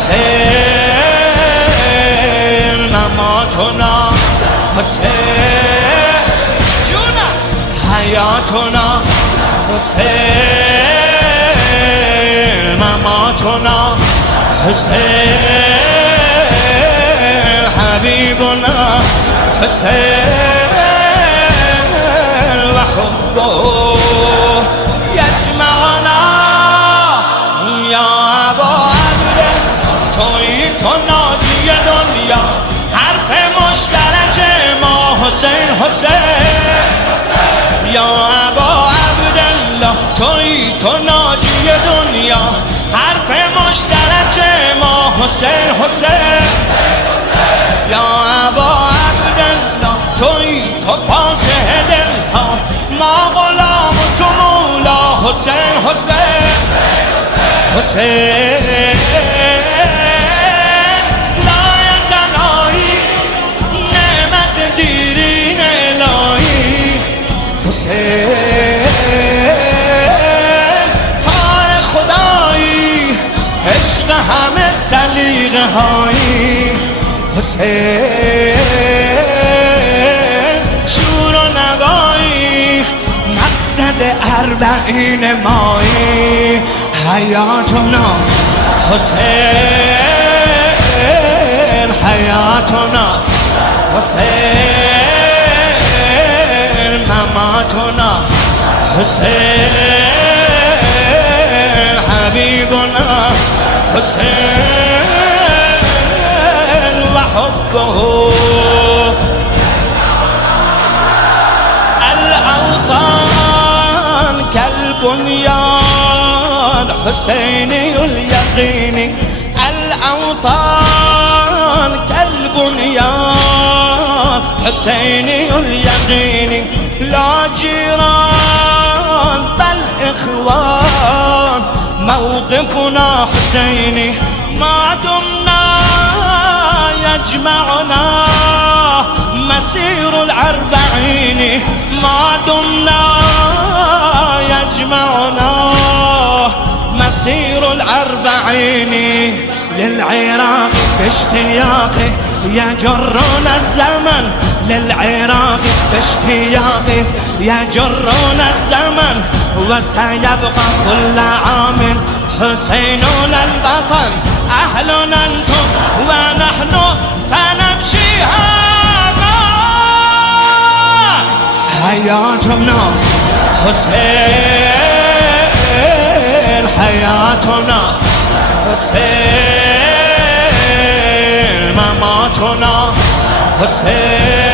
حسین مماتنا حسین جونا حیاتنا حسین مماتنا حسین حبیبنا حسین وحبه یجمعنا یا ابا تو ناجی دنیا حرف مشترک ما حسین حسین یا ابا عبدالله تو ناجی دنیا حرف مشترک ما حسین حسین یا ابا عبدالله تو فاتح دل ها ما غلام تو مولا حسین حسین حسین تای خدایی عشق همه سلیقه هایی حسین شور و نوایی مقصد اربعین مایی حیاتنا حسین حیاتنا حسین مماتنا حسین حبیبنا حسین وحبه الأوطان كالبنيان حسيني اليقين الأوطان كالبنيان حسيني اليقين لا جيران بل إخوان موقفنا حسيني ما دمنا يجمعنا مسير الأربعين ما دمنا يجمعنا مسير الأربعين للعراق باشتياقه يجرنا الزمن للعراق باشتياقه يجرنا الزمن وسيبقى كل عام حسيننا البطل أهلنا أنتم ونحن سنمشيها حياتنا حسين حياتنا حسين مماتنا حسين